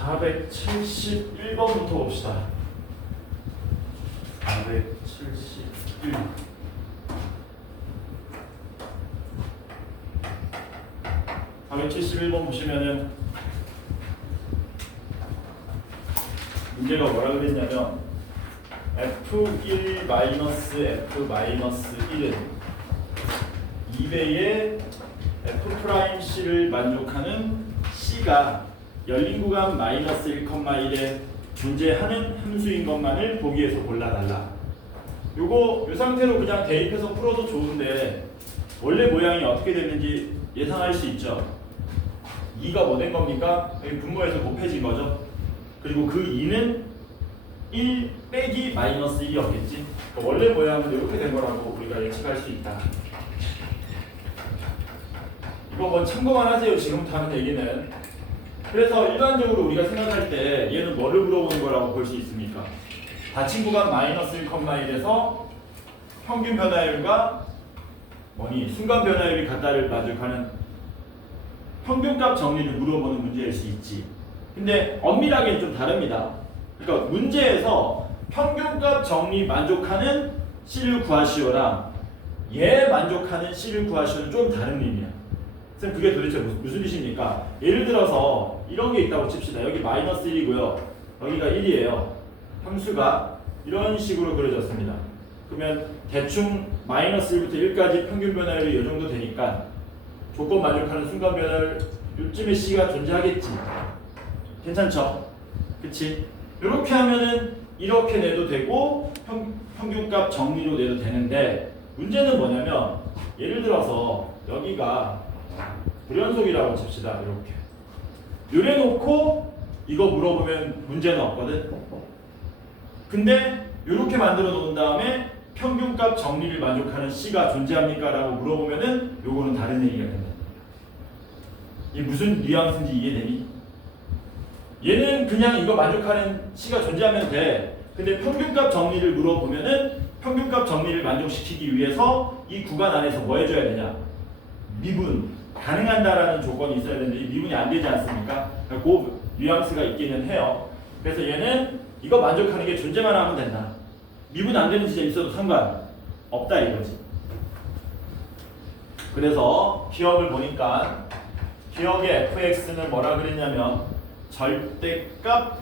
471번부터 봅시다. 471. (471번) 보시면은 문제가 뭐라 그랬냐면 F1 마이너스 F 마이너스 1은 2배의 F 프라임 C를 만족하는 C가 열린 구간 마이너스 1,1에 존재하는 함수인 것만을 보기에서 골라달라. 요거 요 상태로 그냥 대입해서 풀어도 좋은데 원래 모양이 어떻게 됐는지 예상할 수 있죠. 2가 뭐 된 겁니까? 여기 분모에서 곱해진 거죠. 그리고 그 2는 1 빼기 마이너스 1이었겠지. 그러니까 원래 모양은 이렇게 된 거라고 우리가 예측할 수 있다. 이거 뭐 참고만 하세요. 지금부터 하는 얘기는. 그래서 일반적으로 우리가 생각할 때 얘는 뭐를 물어보는 거라고 볼 수 있습니까? 닫힌 구간 마이너스 1,1에서 평균 변화율과 순간 변화율이 같다를 만족하는 평균값 정리를 물어보는 문제일 수 있지. 근데 엄밀하게는 좀 다릅니다. 그러니까 문제에서 평균값 정리 만족하는 C를 구하시오랑 얘 만족하는 C를 구하시오는 좀 다른 의미야. 선생님 그게 도대체 무슨 뜻입니까? 예를 들어서 이런 게 있다고 칩시다. 여기 마이너스 1이고요. 여기가 1이에요. 함수가 이런 식으로 그려졌습니다. 그러면 대충 마이너스 1부터 1까지 평균 변화율이 이 정도 되니까 조건 만족하는 순간 변화율 요쯤에 C가 존재하겠지. 괜찮죠? 그치? 이렇게 하면은 이렇게 내도 되고 평균값 정리로 내도 되는데 문제는 뭐냐면 예를 들어서 여기가 불연속이라고 칩시다. 이렇게 요래 놓고 이거 물어보면 문제는 없거든. 근데 이렇게 만들어 놓은 다음에 평균값 정리를 만족하는 C가 존재합니까? 라고 물어보면은 요거는 다른 얘기가 된다. 이게 무슨 뉘앙스인지 이해되니? 얘는 그냥 이거 만족하는 C가 존재하면 돼. 근데 평균값 정리를 물어보면은 평균값 정리를 만족시키기 위해서 이 구간 안에서 뭐 해줘야 되냐? 미분 가능한다라는 조건이 있어야 되는데 이 미분이 안 되지 않습니까? 그 뉘앙스가 있기는 해요. 그래서 얘는 이거 만족하는 게 존재만 하면 된다. 미분 안 되는 지점 있어도 상관 없다 이거지. 그래서 기억을 보니까 기억의 fx는 뭐라 그랬냐면 절대값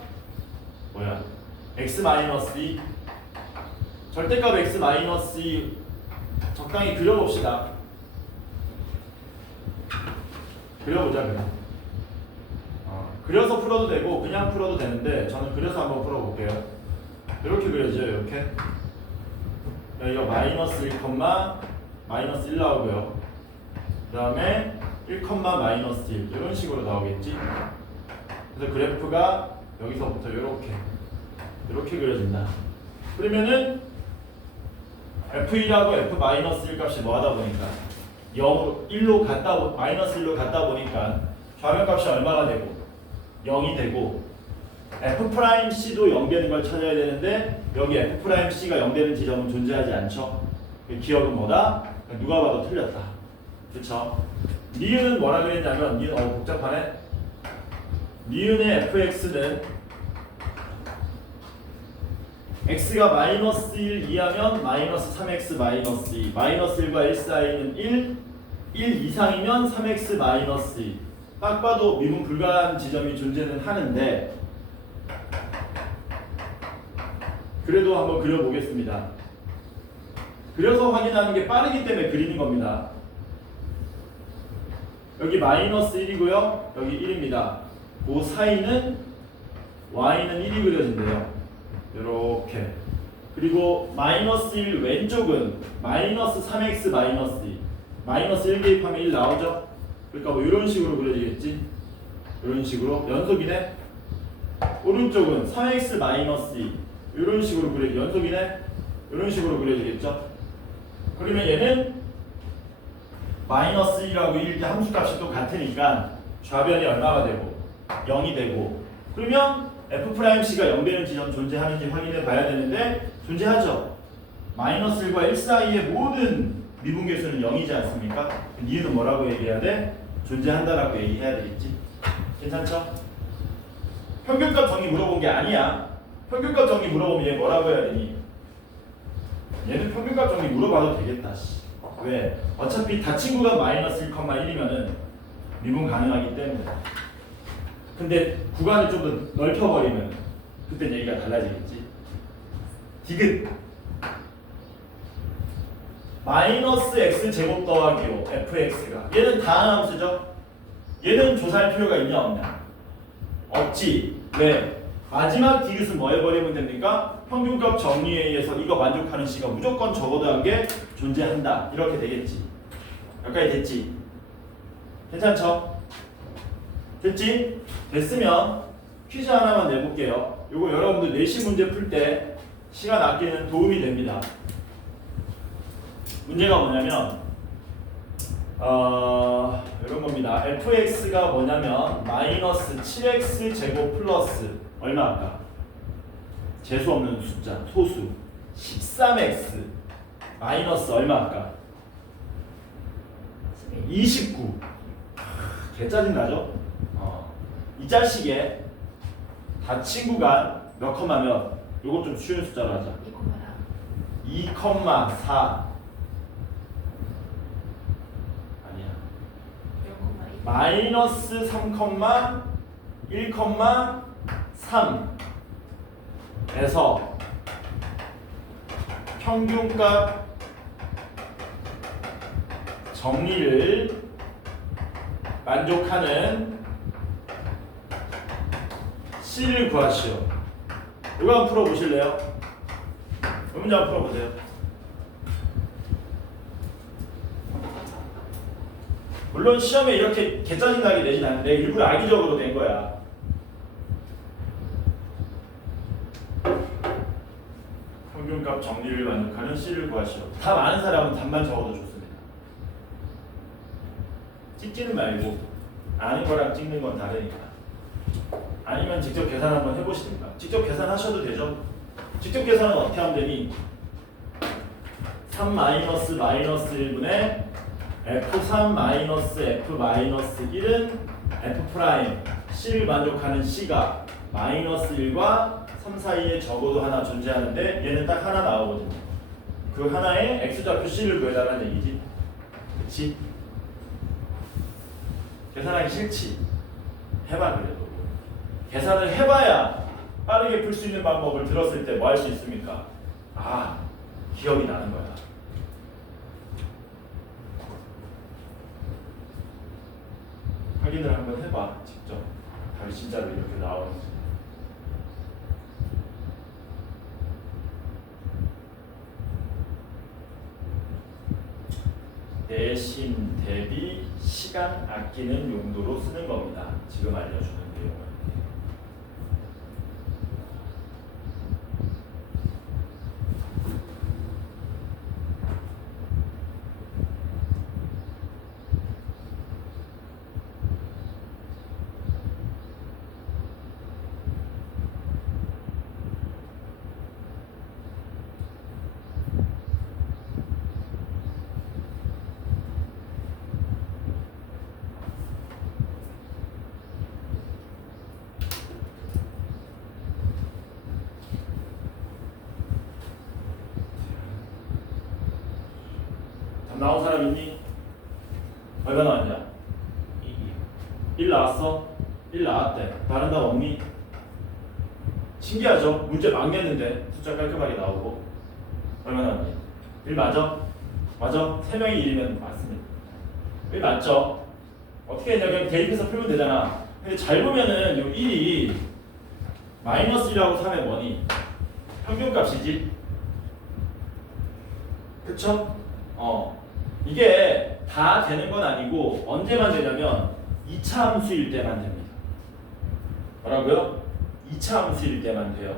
x-2 절대값 x-2 적당히 그려봅시다. 그려보자 그냥. 그려서 풀어도 되고 그냥 풀어도 되는데 저는 그려서 한번 풀어볼게요. 이렇게 그려져요. 이렇게 여기가 마이너스 1, 마이너스 1 나오고요. 그 다음에 1, 마이너스 1 이런 식으로 나오겠지. 그래서 그래프가 여기서부터 이렇게 그려진다. 그러면은 f1하고 f-1 값이 뭐 하다 보니까 1로 갔다 마이너스 1로 갔다 보니까 좌변값이 얼마가 되고 0이 되고 F'C도 0되는 걸 찾아야 되는데 여기 F'C가 0되는 지점은 존재하지 않죠. 기억은 뭐다? 누가 봐도 틀렸다. 그쵸? 니은은 뭐라 그랬냐면 니은 복잡하네. 니은의 fx는 x가 마이너스 1 이하면 마이너스 3x 마이너스 2 마이너스 1과 1 사이는 1 이상이면 3x 마이너스 2 딱 봐도 미분 불가한 지점이 존재는 하는데 그래도 한번 그려보겠습니다. 그려서 확인하는 게 빠르기 때문에 그리는 겁니다. 여기 마이너스 1이고요. 여기 1입니다. 그 사이는 y는 1이 그려진대요. 이렇게. 그리고 마이너스 1 왼쪽은 마이너스 3x 마이너스 2 마이너스 1 대입하면 1 나오죠? 그러니까 뭐 이런 식으로 그려지겠지? 이런 식으로 연속이네. 오른쪽은 3x 마이너스 2 이런 식으로 그려지 연속이네. 이런 식으로 그려지겠죠? 그러면 얘는 마이너스 1하고 1대 함수값이 또 같으니까 좌변이 얼마가 되고 0이 되고 그러면 F'C가 0 되는 지점 존재하는지 확인해 봐야 되는데 존재하죠. 마이너스 1과 1 사이의 모든 미분계수는 0이지 않습니까? 니은은 뭐라고 얘기해야 돼? 존재한다라고 얘기해야 되겠지. 괜찮죠? 평균값 정리 물어본 게 아니야. 평균값 정리 물어보면 얘 뭐라고 해야 되니? 얘는 평균값 정리 물어봐도 되겠다. 왜? 어차피 닫힌 구간 마이너스 1,1이면은 미분 가능하기 때문에. 근데 구간을 좀 더 넓혀버리면 그때 얘기가 달라지겠지. 디귿 마이너스 x 제곱 더하기 5 fx가 얘는 다항 함수죠. 얘는 조사할 필요가 있냐 없냐? 없지. 왜? 마지막 디귿은 뭐 해버리면 됩니까? 평균값 정리에 의해서 이거 만족하는 C가 무조건 적어도 한 게 존재한다. 이렇게 되겠지. 여기까지 됐지? 괜찮죠? 됐지? 됐으면 퀴즈 하나만 내볼게요. 이거 여러분들 내신 문제 풀 때 시간 아끼는 도움이 됩니다. 문제가 뭐냐면 이런 겁니다. fx가 뭐냐면 마이너스 7x 제곱 플러스 얼마 아까? 재수 없는 숫자 소수 13x 마이너스 얼마 아까? 29. 개 짜증나죠? 이 자식의 닫힌 구간 몇 컴마면 요거 좀 쉬운 숫자로 하자. 2,4 아니야. 마이너스 3,1,3에서 평균값 정리를 만족하는 C를 구하시오. 이거 한번 풀어보실래요? 이 문제 한번 풀어보세요. 물론 시험에 이렇게 개짜증나게 내진 않는데 일부러 악의적으로 낸 거야. 평균값 정리를 만족하는 C를 구하시오. 답 아는 사람은 답만 적어도 좋습니다. 찍지는 말고 아는 거랑 찍는 건 다르니까. 아니면 직접 계산 한번 해보시든가. 직접 계산하셔도 되죠. 직접 계산은 어떻게 하면 되니? 3 마이너스 마이너스 1분의 f3 마이너스 f 마이너스 1은 f 프라임 C를 만족하는 C가 마이너스 1과 3 사이에 적어도 하나 존재하는데 얘는 딱 하나 나오거든요. 그 하나에 x좌표 C를 구해달라는 얘기지. 그치? 계산하기 싫지? 해봐 그래도. 계산을 해봐야 빠르게 풀 수 있는 방법을 들었을 때 뭐 할 수 있습니까? 아, 기억이 나는 거야. 확인을 한번 해봐, 직접. 답이 진짜로 이렇게 나오는지. 내신 대비 시간 아끼는 용도로 쓰는 겁니다. 지금 알려주는 내용은. 나온 사람 있니? 얼마 나왔냐? 1 나왔어? 1 나왔대. 다른 답 없니? 신기하죠? 문제 막 냈는데 숫자 깔끔하게 나오고. 얼마 나왔니? 1 맞아? 맞아? 3명이 1이면 맞습니다. 1 맞죠? 어떻게 했냐? 그냥 대입해서 풀면 되잖아. 근데 잘 보면은 요 1이 마이너스 1하고 3의 뭐니? 평균값이지? 그쵸? 이게 다 되는 건 아니고 언제만 되냐면 2차 함수일 때만 됩니다. 뭐라고요? 2차 함수일 때만 돼요.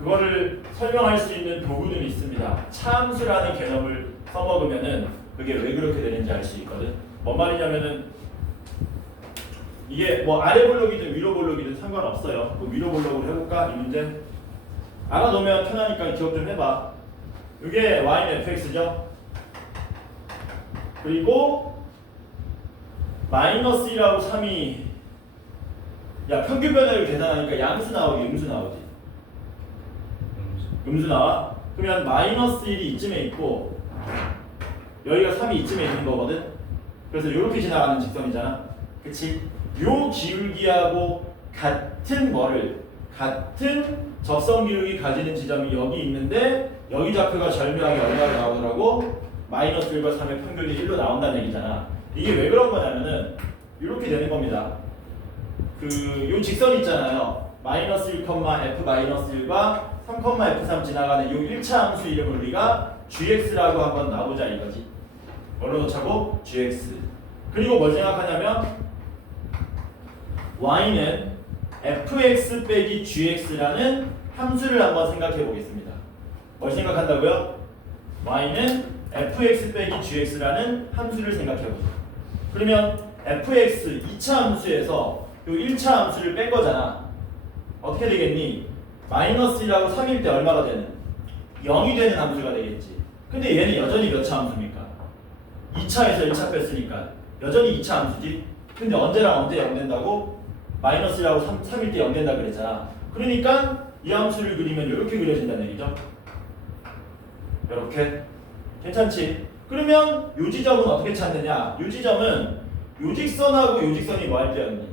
그거를 설명할 수 있는 도구는 있습니다. 차함수라는 개념을 써먹으면은 그게 왜 그렇게 되는지 알 수 있거든. 뭔 말이냐면은 이게 뭐 아래 볼록이든 위로 볼록이든 상관없어요. 그 위로 볼록으로 해볼까? 이 문제 알아놓으면 편하니까 기억 좀 해봐. 이게 y는 fx죠. 그리고 마이너스 1하고 3이 야 평균 변화를 계산하니까 양수 나오지 음수 나오지? 음수 나와? 그러면 마이너스 1이 이쯤에 있고 여기가 3이 이쯤에 있는 거거든? 그래서 이렇게 지나가는 직선이잖아. 그치? 요 기울기하고 같은 같은 접선 기울기 가지는 지점이 여기 있는데 여기 좌표가 절묘하게 얼마로 나오더라고? 마이너스 1과 3의 평균이 1로 나온다는 얘기잖아. 이게 왜 그런 거냐면은 이렇게 되는 겁니다. 요 직선 있잖아요. 마이너스 1, f 마이너스 1과 3, f3 지나가는 요 1차 함수 이름을 우리가 gx라고 한번 놔보자 이거지. 뭘로 놓자고? gx. 그리고 뭘 생각하냐면 y는 fx 빼기 gx라는 함수를 한번 생각해 보겠습니다. 뭘 생각한다고요? y는 fx 빼기 gx라는 함수를 생각해 보자. 그러면 fx 2차 함수에서 요 1차 함수를 뺀 거잖아. 어떻게 되겠니? 마이너스 1하고 3일 때 얼마가 되는? 0이 되는 함수가 되겠지. 근데 얘는 여전히 몇 차 함수입니까? 2차에서 1차 뺐으니까 여전히 2차 함수지. 근데 언제랑 언제 0 된다고? 마이너스 1하고 3일 때 0 된다 그랬잖아. 그러니까 이 함수를 그리면 이렇게 그려진다는 얘기죠. 이렇게. 괜찮지? 그러면 요 지점은 어떻게 찾느냐? 요 지점은 요 직선하고 요 직선이 뭐 할 때였니?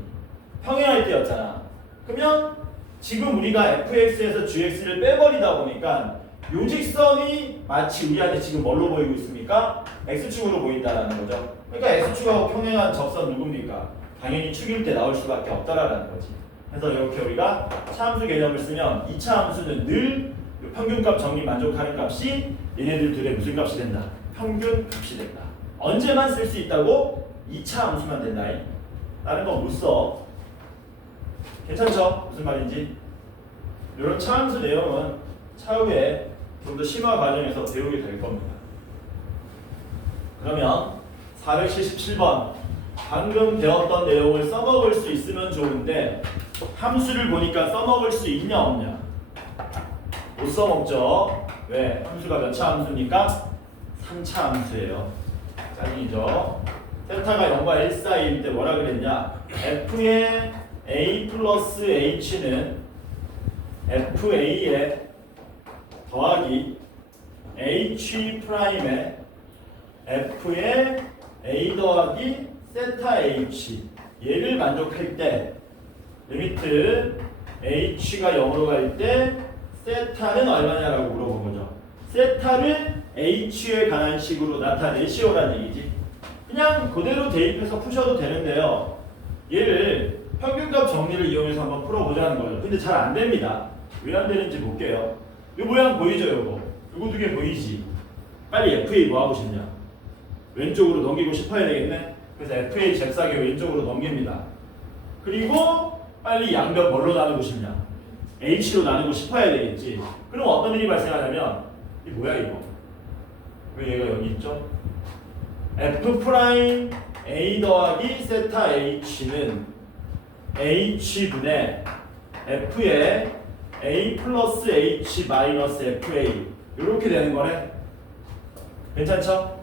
평행할 때였잖아. 그러면 지금 우리가 fx에서 gx를 빼버리다 보니까 요 직선이 마치 우리한테 지금 뭘로 보이고 있습니까? x축으로 보인다라는 거죠. 그러니까 x축하고 평행한 접선 누굽니까? 당연히 축일 때 나올 수밖에 없다라는 거지. 그래서 이렇게 우리가 차함수 개념을 쓰면 2차 함수는 늘 평균값 정리 만족하는 값이 얘네들 둘의 무슨 값이 된다? 평균 값이 된다. 언제만 쓸 수 있다고? 2차 함수만 된다. 다른 건 못 써. 괜찮죠? 무슨 말인지? 이런 차함수 내용은 차후에 좀 더 심화 과정에서 배우게 될 겁니다. 그러면 477번 방금 배웠던 내용을 써먹을 수 있으면 좋은데 함수를 보니까 써먹을 수 있냐 없냐? 못 써먹죠. 왜? 함수가 몇 차 함수입니까? 3차 함수예요. 짱이죠. 세타가 0과 1 사이일 때 뭐라 그랬냐? f의 a 플러스 h는 fa에 더하기 h 프라임에 f의 a 더하기 세타 h 얘를 만족할 때 리미트 h가 0으로 갈 때 세타는 얼마냐라고 물어본 거죠. 세타를 h에 관한 식으로 나타내시오라는 얘기지. 그냥 그대로 대입해서 푸셔도 되는데요. 얘를 평균값 정리를 이용해서 한번 풀어보자는 거죠. 근데 잘 안 됩니다. 왜 안 되는지 볼게요. 이 모양 보이죠, 요거? 요거 두 개 보이지? 빨리 FA 뭐 하고 싶냐? 왼쪽으로 넘기고 싶어야 되겠네. 그래서 FA 잽싸게 왼쪽으로 넘깁니다. 그리고 빨리 양변 뭘로 나누고 싶냐? H로 나누고 싶어야 되겠지. 그럼 어떤 일이 발생하냐면 이 뭐야 이거? 왜 얘가 여기 있죠? F 프라임 A 더하기 세타 H는 H분의 F의 A 플러스 H 마이너스 FA 이렇게 되는 거네. 괜찮죠?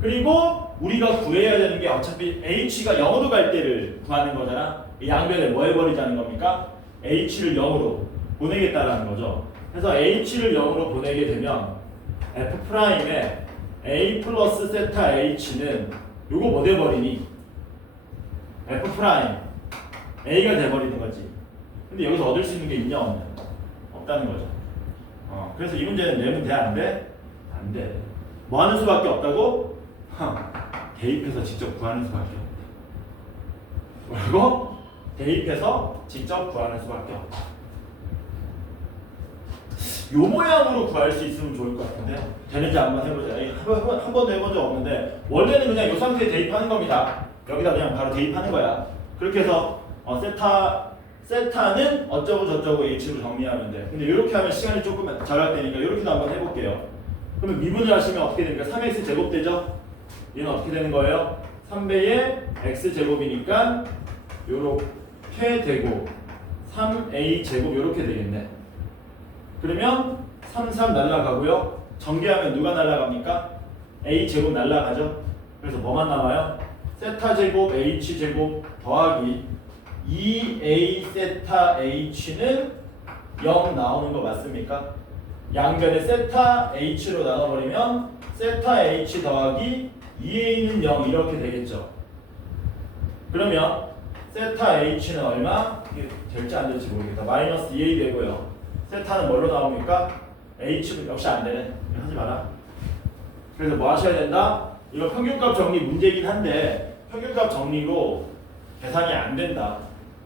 그리고 우리가 구해야 되는 게 어차피 H가 0으로 갈 때를 구하는 거잖아. 이 양변에 뭐 해버리자는 겁니까? H를 0으로 보내겠다라는 거죠. 그래서 H를 0으로 보내게 되면 F 프라임에 A 플러스 세타 H는 요거 뭐 돼버리니? F 프라임 A가 돼버리는 거지. 근데 여기서 얻을 수 있는 게 있냐 없냐? 없다는 거죠. 그래서 이 문제는 내면 돼? 안 돼? 안 돼. 뭐 하는 수밖에 없다고? 대입해서 직접 구하는 수밖에 없다. 그리고 대입해서 직접 구하는 수밖에 없다. 요 모양으로 구할 수 있으면 좋을 것 같은데 되는지 한번 해보자. 한 번도 해본 적 없는데 원래는 그냥 요 상태에 대입하는 겁니다. 여기다 그냥 바로 대입하는 거야. 그렇게 해서 세타는 어쩌고 저쩌고 h로 정리하면 돼. 근데 이렇게 하면 시간이 조금 절약되니까 이렇게도 한번 해볼게요. 그러면 미분을 하시면 어떻게 됩니까? 3x 제곱 되죠? 얘는 어떻게 되는 거예요? 3배의 x 제곱이니까 요렇게 되고 3a 제곱 요렇게 되겠네. 그러면 3, 3 날라가고요. 전개하면 누가 날라갑니까? a 제곱 날라가죠. 그래서 뭐만 남아요? 세타 제곱 h 제곱 더하기 2a 세타 h는 0 나오는 거 맞습니까? 양변에 세타 h로 나눠버리면 세타 h 더하기 2a는 0 이렇게 되겠죠. 그러면 세타 h는 얼마? 이게 될지 안 될지 모르겠다. 마이너스 2a 되고요. 세타는 뭘로 나옵니까? h도 역시 안 되네. 하지 마라. 그래서 뭐 하셔야 된다? 이거 평균값 정리 문제이긴 한데 평균값 정리로 계산이 안 된다.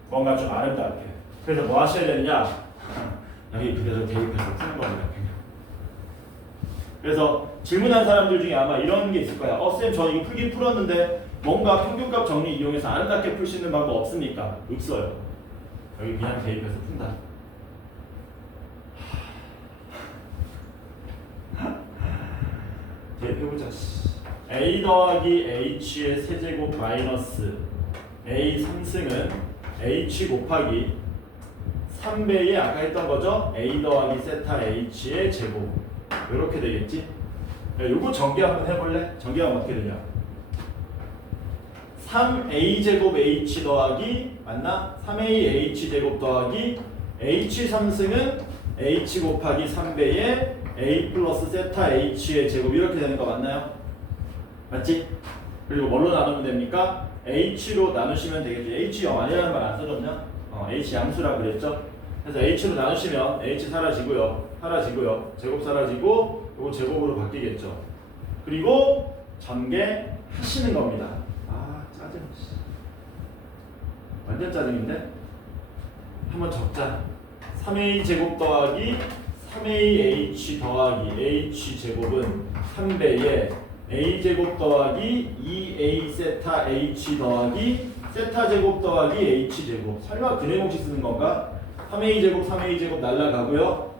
뭔가 좀 아름답게. 그래서 뭐 하셔야 되느냐? 여기 그대로 대입해서 푸는 겁니다. 그래서 질문한 사람들 중에 아마 이런 게 있을 거야. 쌤, 저 이거 풀긴 풀었는데 뭔가 평균값 정리 이용해서 아름답게 풀 수 있는 방법 없습니까? 없어요. 여기 그냥 대입해서 푼다. 대입해보자. a 더하기 h의 세제곱 마이너스 a 3승은 h 곱하기 3배의 아까 했던 거죠? a 더하기 세타 h의 제곱 이렇게 되겠지? 요거 전개 한번 해볼래? 전개하면 어떻게 되냐? 3a 제곱 h 더하기 맞나? 3ah 제곱 더하기 h 3승은 h 곱하기 3배의 a 플러스 세타 h의 제곱 이렇게 되는 거 맞나요? 맞지? 그리고 뭘로 나누면 됩니까? h로 나누시면 되겠지. h 0 아니라는 말 안 써줬냐? h 양수라 그랬죠? 그래서 h로 나누시면 h 사라지고요. 사라지고요. 제곱 사라지고 이거 제곱으로 바뀌겠죠. 그리고 전개 하시는 겁니다. 아 짜증. 완전 짜증인데? 한번 적자. 3a 제곱 더하기 3ah 더하기 h 제곱은 3배의 a 제곱 더하기 2a 세타 h 더하기 세타 제곱 더하기 h 제곱. 설마 근해공식 쓰는 건가? 3a 제곱 3a 제곱 날라가고요.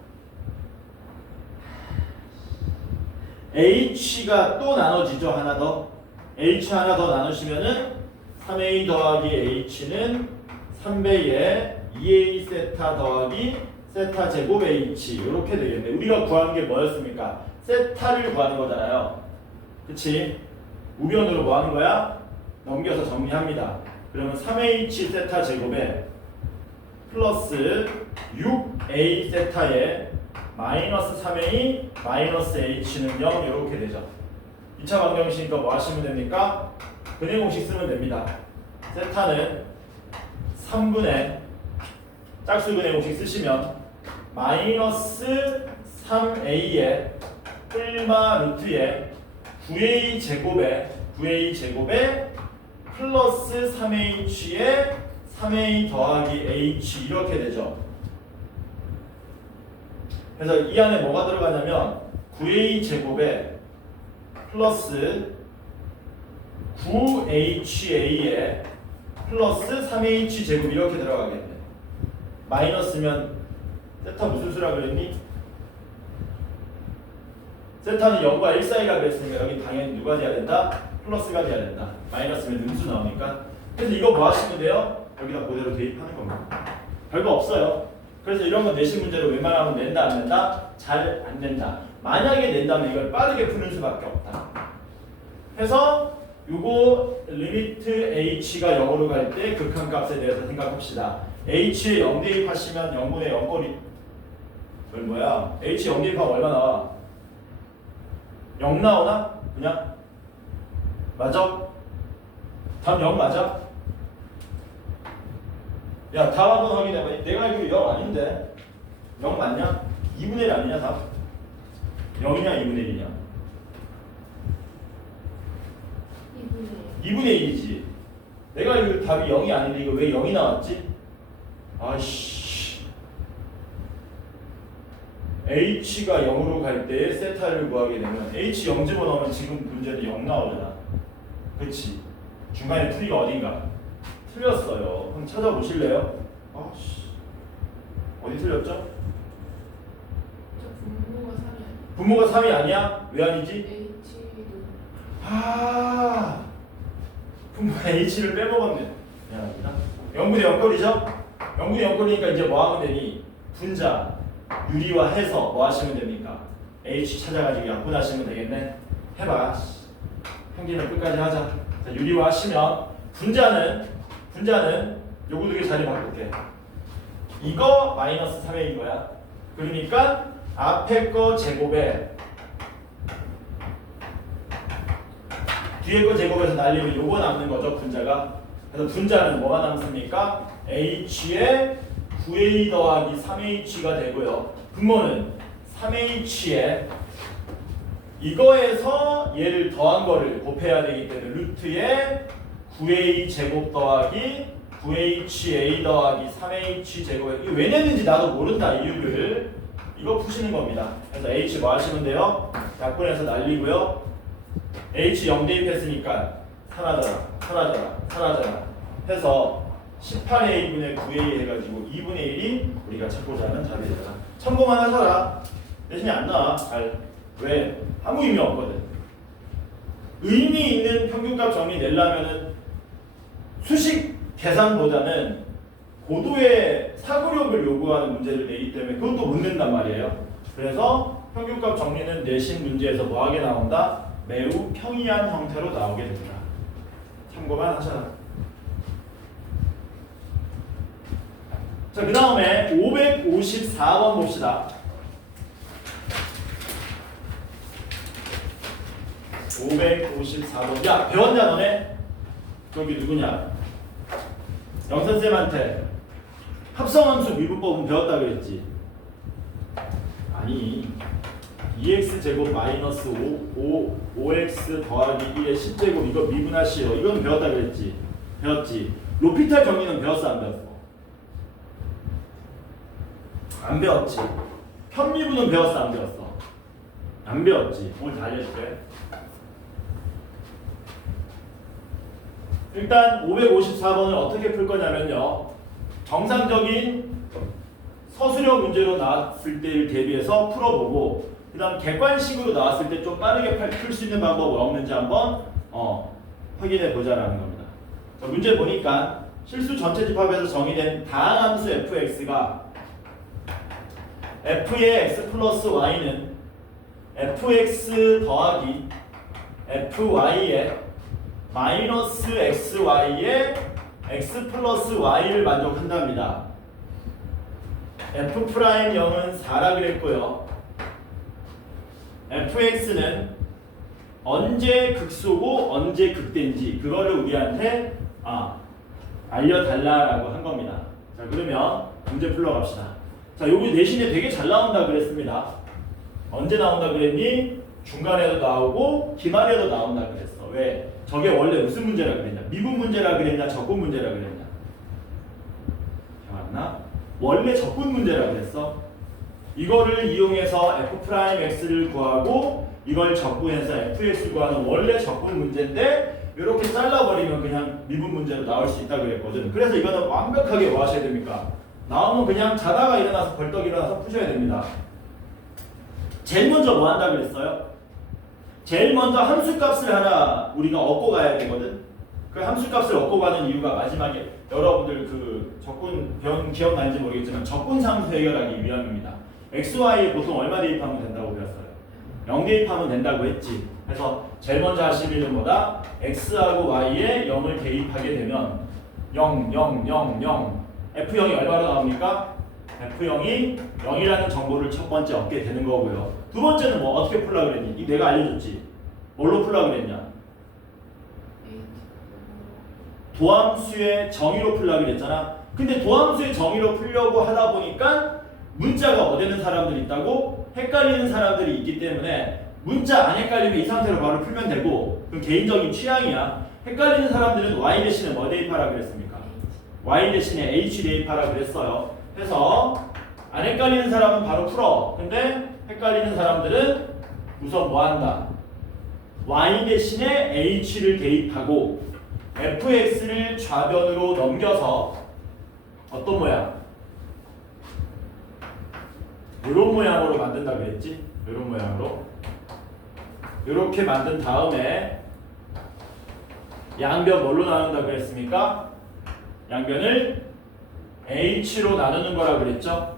h가 또 나눠지죠. 하나 더. h 하나 더 나누시면은 3a 더하기 h는 3배의 2a 세타 더하기 세타 제곱 h 이렇게 되겠네. 우리가 구한 게 뭐였습니까? 세타를 구하는 거잖아요. 그치? 우변으로 뭐 하는 거야? 넘겨서 정리합니다. 그러면 3h 세타 제곱에 플러스 6a 세타에 마이너스 3a 마이너스 h는 0 이렇게 되죠. 2차 방정식이니까 뭐 하시면 됩니까? 근해 공식 쓰면 됩니다. 세타는 3분의 짝수 근해 공식 쓰시면 마이너스 3a의 뿔마 루트에 9a 제곱에 플러스 3h에 3a 더하기 h 이렇게 되죠. 그래서 이 안에 뭐가 들어가냐면 9a 제곱에 플러스 9ha에 플러스 3h 제곱 이렇게 들어가겠네. 마이너스면 세타 무슨 수라 그랬니? 세타는 0과 1 사이가 그랬으니까 여기 당연히 누가 돼야 된다? 플러스가 돼야 된다. 마이너스면 음수 나오니까. 그래서 이거 뭐 하시면 돼요? 여기다 그대로 대입하는 겁니다. 별거 없어요. 그래서 이런 건 내신 문제로 웬만하면 낸다 안 낸다? 잘 안 낸다. 만약에 낸다면 이걸 빠르게 푸는 수밖에 없다. 그래서 요거 리미트 h가 0으로 갈 때 극한값에 대해서 생각합시다. h에 0 대입하시면 0분의 0거리 그걸 뭐야? h 0 대입하면 얼마 나와? 0 나오나? 그냥? 맞아? 답 0 맞아? 야, 답 한번 확인해봐. 내가 알기로 0 아닌데 0 맞냐? 2분의 1 아니냐 답? 0이냐 2분의 1이냐? 2분의 1이지. 내가 알기로 답이 0이 아닌데 이거 왜 0이 나왔지? 아이씨. h가 0으로 갈 때 세타를 구하게 되면 h 0 집어넣으면 지금 문제는 0 나오잖아. 그치? 중간에 풀이가 어딘가? 틀렸어요. 그럼 찾아보실래요? 아씨. 어디 틀렸죠? 분모가 3이 아니야? 왜 아니지? 아, 분모 h를 빼먹었네. 미안합니다. 0분의 0꼴이죠? 0분의 0꼴이니까 이제 뭐 하면 되니? 분자 유리화해서 뭐 하시면 됩니까? h 찾아가지고 약분하시면 되겠네. 해봐. 평균을 끝까지 하자. 자, 유리화하시면 분자는 요거 두 개 자리 바꿀게. 이거 마이너스 3a인 거야. 그러니까 앞에 거 제곱에 뒤에 거 제곱에서 날리면 요거 남는 거죠, 분자가. 그래서 분자는 뭐가 남습니까? h에 9a 더하기 3h가 되고요. 분모는 3h에 이거에서 얘를 더한 거를 곱해야 되기 때문에 루트에 9a 제곱 더하기 9ha 더하기 3h 제곱. 이거 왜 냈는지 나도 모른다, 이유를. 이거 푸시는 겁니다. 그래서 h 뭐 하시면 돼요? 약분해서 날리고요. h 0 대입했으니까 사라져라 해서 18a분의 9a 해가지고 2분의 1이 우리가 찾고자 하는 답이잖아. 참고만 하셔라. 대신에 안 나와. 잘. 왜? 아무 의미 없거든. 의미 있는 평균값 정리 내려면은 수식 계산보다는 고도의 사고력을 요구하는 문제를 내기 때문에 그것도 못 낸단 말이에요. 그래서 평균값 정리는 내신 문제에서 뭐하게 나온다? 매우 평이한 형태로 나오게 됩니다. 참고만 하셔라. 자, 그 다음에 554번 봅시다. 554번. 야, 배웠냐 너네? 저기 누구냐? 영선쌤한테 합성함수 미분법은 배웠다 그랬지? 아니, 2x제곱 마이너스 5x 더하기 1의 10제곱 이거 미분하시오. 이건 배웠다 그랬지? 배웠지? 로피탈 정리는 배웠어 안 배웠어? 안 배웠지? 편미분은 배웠어 안 배웠어? 안 배웠지? 오늘 다 알려줄게. 일단 554번을 어떻게 풀 거냐면요. 정상적인 서술형 문제로 나왔을 때를 대비해서 풀어보고 그 다음 객관식으로 나왔을 때 좀 빠르게 풀 수 있는 방법이 없는지 한번 확인해 보자라는 겁니다. 자, 문제 보니까 실수 전체 집합에서 정의된 다항함수 fx가 f의 x 플러스 y는 fx 더하기 fy의 마이너스 xy의 x 플러스 y를 만족한답니다. f'0은 4라 그랬고요. fx는 언제 극소고 언제 극대인지 그거를 우리한테 알려달라라고 한 겁니다. 자, 그러면 문제 풀러갑시다. 자, 여기 내신에 되게 잘 나온다 그랬습니다. 언제 나온다 그랬니? 중간에도 나오고 기말에도 나온다 그랬어. 왜? 저게 원래 무슨 문제라 그랬냐? 미분 문제라 그랬냐? 적분 문제라 그랬냐? 기억 안 나? 원래 적분 문제라 그랬어. 이거를 이용해서 f'x를 구하고 이걸 적분해서 fx 구하는 원래 적분 문제인데 이렇게 잘라버리면 그냥 미분 문제로 나올 수 있다 그랬거든. 그래서 이거는 완벽하게 뭐 하셔야 됩니까? 나오면 그냥 자다가 일어나서 벌떡 일어나서 푸셔야 됩니다. 제일 먼저 뭐 한다 그랬어요? 제일 먼저 함수값을 하나 우리가 얻고 가야 되거든. 그 함수값을 얻고 가는 이유가 마지막에 여러분들 그 적분 기억나는지 모르겠지만 적분상수 해결하기 위함입니다. x, y 보통 얼마 대입하면 된다고 배웠어요? 0 대입하면 된다고 했지. 그래서 제일 먼저 하실 일은 뭐다? x하고 y에 0을 대입하게 되면 0, 0, 0, 0 f0이 얼마로 나옵니까? f0이 0이라는 정보를 첫 번째 얻게 되는 거고요. 두 번째는 뭐 어떻게 풀라 그랬니? 이 내가 알려줬지. 뭘로 풀라 그랬냐? 도함수의 정의로 풀라 그랬잖아. 근데 도함수의 정의로 풀려고 하다 보니까 문자가 어되는 사람들이 있다고? 헷갈리는 사람들이 있기 때문에 문자 안 헷갈리면 이 상태로 바로 풀면 되고 그건 개인적인 취향이야. 헷갈리는 사람들은 y 대신에 뭐 대입하라 그랬습니까? y 대신에 h 대입하라 그랬어요. 그래서 안 헷갈리는 사람은 바로 풀어. 근데 헷갈리는 사람들은 우선 뭐 한다? y 대신에 h를 대입하고 fx를 좌변으로 넘겨서 어떤 모양? 이런 모양으로 만든다고 했지? 이런 모양으로 이렇게 만든 다음에 양변 뭘로 나눈다고 했습니까? 양변을 h로 나누는 거라고 그랬죠?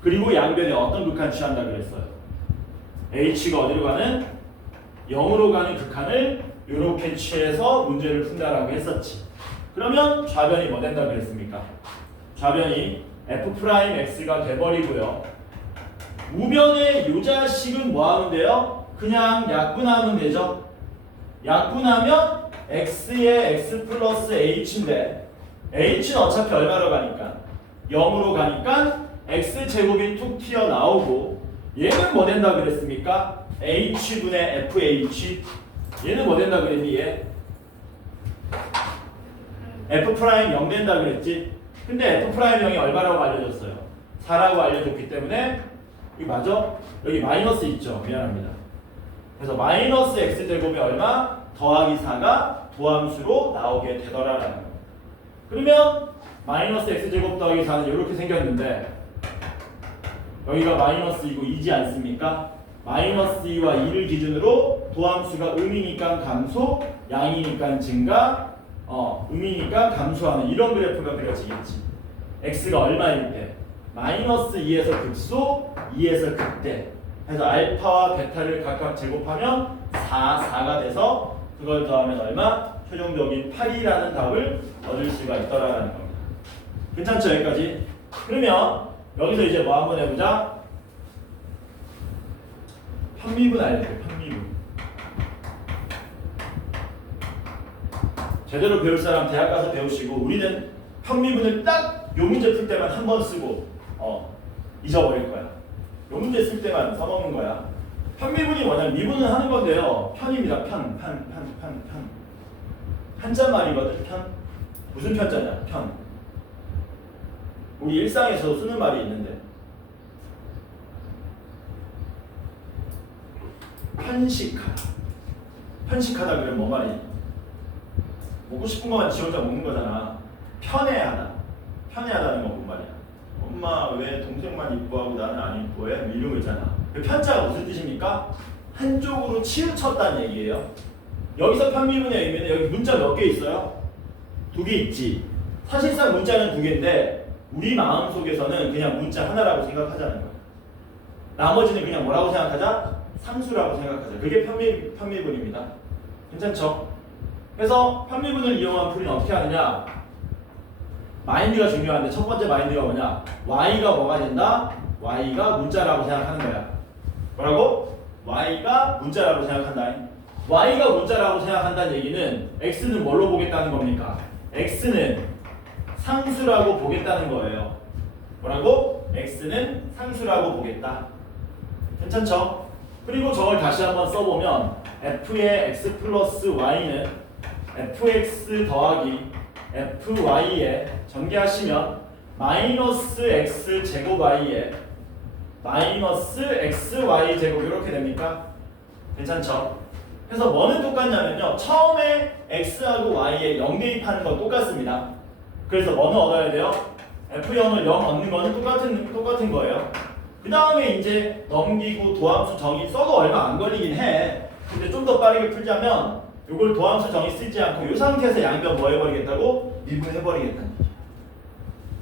그리고 양변에 어떤 극한 취한다고 그랬어요? h가 어디로 가는? 0으로 가는 극한을 이렇게 취해서 문제를 푼다라고 했었지. 그러면 좌변이 뭐 된다 그랬습니까? 좌변이 F'X가 돼버리고요. 우변의 요 자식은 뭐 하면 돼요? 그냥 약분하면 되죠. 약분하면 X의 X 플러스 H인데 H는 어차피 얼마로 가니까? 0으로 가니까 X제곱이 툭 튀어나오고 얘는 뭐 된다 그랬습니까? H분의 FH. 얘는 뭐 된다 그랬니 얘? F'0 된다 그랬지? 근데 F'0이 얼마라고 알려줬어요? 4라고 알려줬기 때문에 이거 맞아? 여기 마이너스 있죠? 미안합니다. 그래서 마이너스 X제곱이 얼마? 더하기 4가 도함수로 나오게 되더라라는 거예요. 그러면 마이너스 X제곱 더하기 4는 이렇게 생겼는데 여기가 마이너스 2고 2지 않습니까? 마이너스 2와 2를 기준으로 도함수가 음이니까 감소, 양이니까 증가, 음이니까 감소하는 이런 그래프가 그려지겠지. X가 얼마일 때? 마이너스 2에서 극소, 2에서 극대. 해서 알파와 베타를 각각 제곱하면 4가 돼서 그걸 더하면 얼마? 최종적인 8이라는 답을 얻을 수가 있더라라는 겁니다. 괜찮죠? 여기까지? 그러면 여기서 이제 뭐 한번 해보자. 편미분 알려줄게요. 편미분. 제대로 배울 사람 대학 가서 배우시고 우리는 편미분을 딱 요 문제 풀 때만 한 번 쓰고 잊어버릴 거야. 요 문제 쓸 때만 써먹는 거야. 편미분이 뭐냐면 미분은 하는 건데요. 편입니다. 편. 한자말이거든. 편. 무슨 편자냐? 편. 우리 일상에서 쓰는 말이 있는데 편식하다. 편식하다 그러면 뭐 말이야? 먹고 싶은 것만 지 혼자 먹는 거잖아. 편애하다. 편애하다는 건 뭔 말이야? 엄마 왜 동생만 이뻐하고 나는 안 이뻐해? 이런 거 있잖아. 그 편자가 무슨 뜻입니까? 한쪽으로 치우쳤다는 얘기예요. 여기서 편미분의 의미는 여기 문자 몇 개 있어요? 2개 있지. 사실상 문자는 2개인데 우리 마음속에서는 그냥 문자 하나라고 생각하자는 거야. 나머지는 그냥 뭐라고 생각하자? 상수라고 생각하자. 그게 편미분입니다. 괜찮죠? 그래서 편미분을 이용한 풀이는 어떻게 하느냐? 마인드가 중요한데 첫 번째 마인드가 뭐냐? y가 뭐가 된다? y가 문자라고 생각하는 거야. 뭐라고? y가 문자라고 생각한다. y가 문자라고 생각한다는 얘기는 x는 뭘로 보겠다는 겁니까? x는 상수라고 보겠다는 거예요. 뭐라고? x는 상수라고 보겠다. 괜찮죠? 그리고 저걸 다시 한번 써보면 f의 x 플러스 y는 fx 더하기 fy에 전개하시면 마이너스 x 제곱 y에 마이너스 xy 제곱 이렇게 됩니까? 괜찮죠? 그래서 뭐는 똑같냐면요. 처음에 x하고 y에 0 대입하는 건 똑같습니다. 그래서 뭐는 얻어야 돼요? f0을 0 얻는 거는 똑같은 거예요. 그 다음에 이제 넘기고 도함수 정의 써도 얼마 안 걸리긴 해. 근데 좀 더 빠르게 풀자면 이걸 도함수 정의 쓰지 않고 이 상태에서 양변 뭐 해버리겠다고? 미분해버리겠다는 거죠.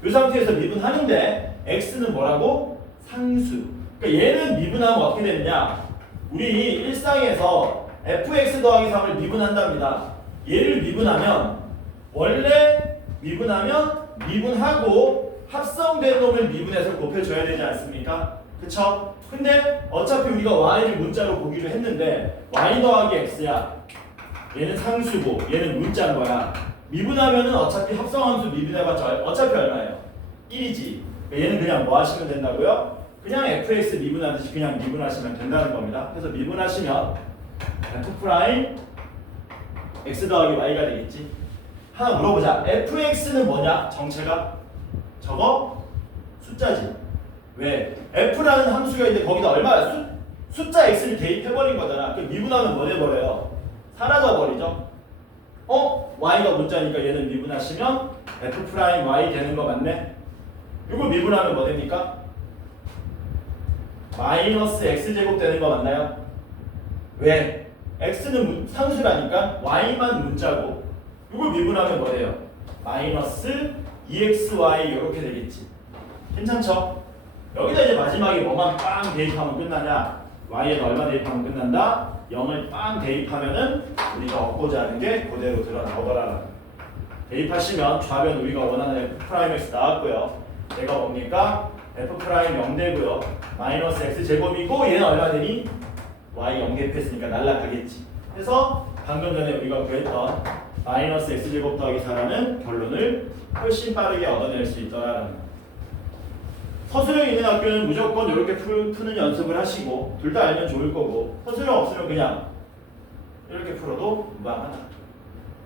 이 상태에서 미분하는데 x는 뭐라고? 상수. 그러니까 얘는 미분하면 어떻게 되느냐? 우리 일상에서 fx 더하기 3을 미분한답니다. 얘를 미분하면 원래 미분하고 합성된 놈을 미분해서 곱해줘야 되지 않습니까? 그쵸? 근데 어차피 우리가 y를 문자로 보기로 했는데 y 더하기 x야. 얘는 상수고 얘는 문자인 거야. 미분하면은 어차피 합성함수 미분해봤자 어차피 얼마예요? 1이지. 얘는 그냥 뭐 하시면 된다고요? 그냥 fx 미분하듯이 그냥 미분하시면 된다는 겁니다. 그래서 미분하시면 f' x 더하기 y가 되겠지. 하나 물어보자. fx는 뭐냐? 정체가? 저거 숫자지. 왜? f라는 함수가 있는데 거기다 얼마야? 숫자 x를 대입해버린 거잖아. 그 미분하면 뭐 돼버려요? 사라져버리죠. y가 문자니까 얘는 미분하시면 f'y 되는 거 맞네? 이거 미분하면 뭐 됩니까? 마이너스 x제곱 되는 거 맞나요? 왜? x는 상수라니까 y만 문자고 이걸 미분하면 뭐 돼요? 마이너스 2xy 이렇게 되겠지. 괜찮죠? 여기다 이제 마지막에 뭐만 빵 대입하면 끝나냐? y에다 얼마 대입하면 끝난다? 0을 빵 대입하면은 우리가 얻고자 하는 게 그대로 드러나오더라. 대입하시면 좌변 우리가 원하는 F'X 나왔고요. 얘가 뭡니까? F' 0되고요. 마이너스 X제곱이고 얘는 얼마 되니? Y 0개했으니까 날라가겠지. 그래서 방금 전에 우리가 구했던 마이너스 X제곱 더하기 4라는 결론을 훨씬 빠르게 얻어낼 수 있더라라는 거. 서술형 있는 학교는 무조건 이렇게 푸는 연습을 하시고 둘 다 알면 좋을 거고 서술형 없으면 그냥 이렇게 풀어도 무방하다.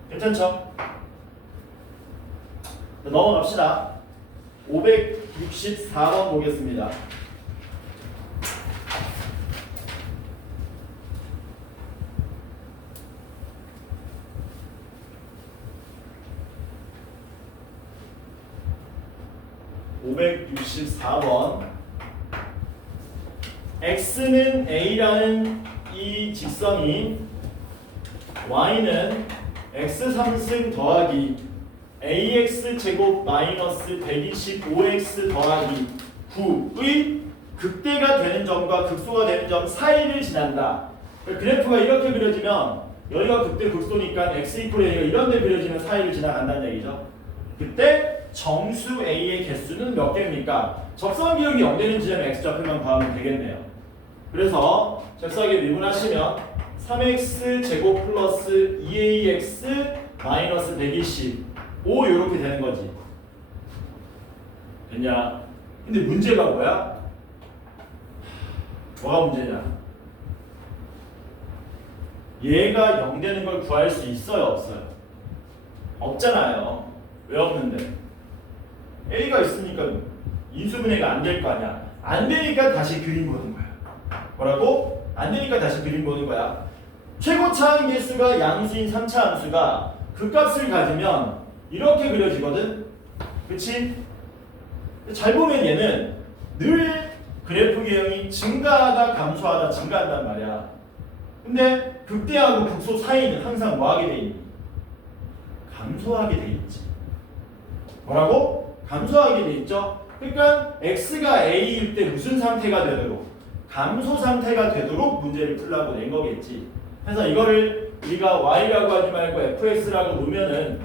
괜찮죠? 넘어갑시다. 564번 보겠습니다. x는 a라는 이 직선이 y는 x3승 더하기 ax 제곱 마이너스 125x 더하기 9의 극대가 되는 점과 극소가 되는 점 사이를 지난다. 그래프가 이렇게 그려지면 여기가 극대 극소니까 x 이퀄 a가 이런 데 그려지면 사이를 지나간다는 얘기죠. 그때 정수 a의 개수는 몇 개입니까? 적선 기울기 0되는 지점에 x좌표만 구하면 되겠네요. 그래서 잽싸게 미분하시면 3x 제곱 플러스 2ax 마이너스 125 이렇게 되는 거지. 됐냐? 근데 문제가 뭐야? 뭐가 문제냐? 얘가 0 되는 걸 구할 수 있어요? 없어요? 없잖아요. 왜 없는데? a가 있으니까 인수분해가 안 될 거 아니야. 안 되니까 다시 그림 보는 거야. 뭐라고? 안 되니까 다시 그림 보는 거야. 최고차항 개수가 양수인 3차 함수가 그 값을 가지면 이렇게 그려지거든. 그치? 잘 보면 얘는 늘 그래프 개형이 증가하다 감소하다 증가한단 말이야. 근데 극대하고 극소 사이는 항상 뭐하게 돼 있니? 감소하게 돼 있지. 뭐라고? 감소하게 돼 있죠. 그러니까 x가 a일 때 무슨 상태가 되도록? 감소 상태가 되도록 문제를 풀라고 낸 거겠지. 그래서 이거를 우리가 y라고 하지 말고 fx라고 놓으면은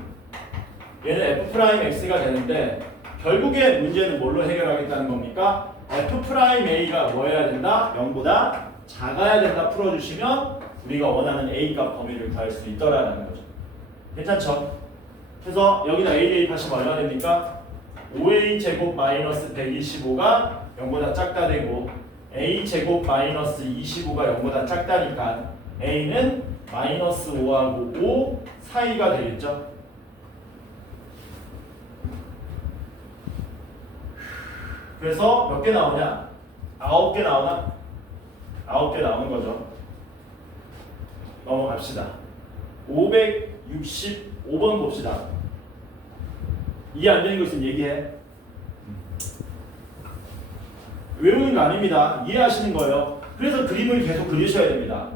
얘는 f'x가 되는데 결국에 문제는 뭘로 해결하겠다는 겁니까? f'a가 뭐 해야 된다? 0보다 작아야 된다 풀어주시면 우리가 원하는 a값 범위를 구할 수 있더라는 거죠. 괜찮죠? 그래서 여기다 a 대입하시면 얼마 됩니까? 5a 제곱 마이너스 125가 0보다 작다 되고 a 제곱 마이너스 25가 0보다 작다니까 a는 마이너스 5하고 5 사이가 되겠죠. 그래서 몇 개 나오냐? 9개 나오나? 9개 나오는 거죠. 넘어갑시다. 565번 봅시다. 이해 안 되는 거 있으면 얘기해. 외우는 거 아닙니다. 이해하시는 거예요. 그래서 그림을 계속 그리셔야 됩니다.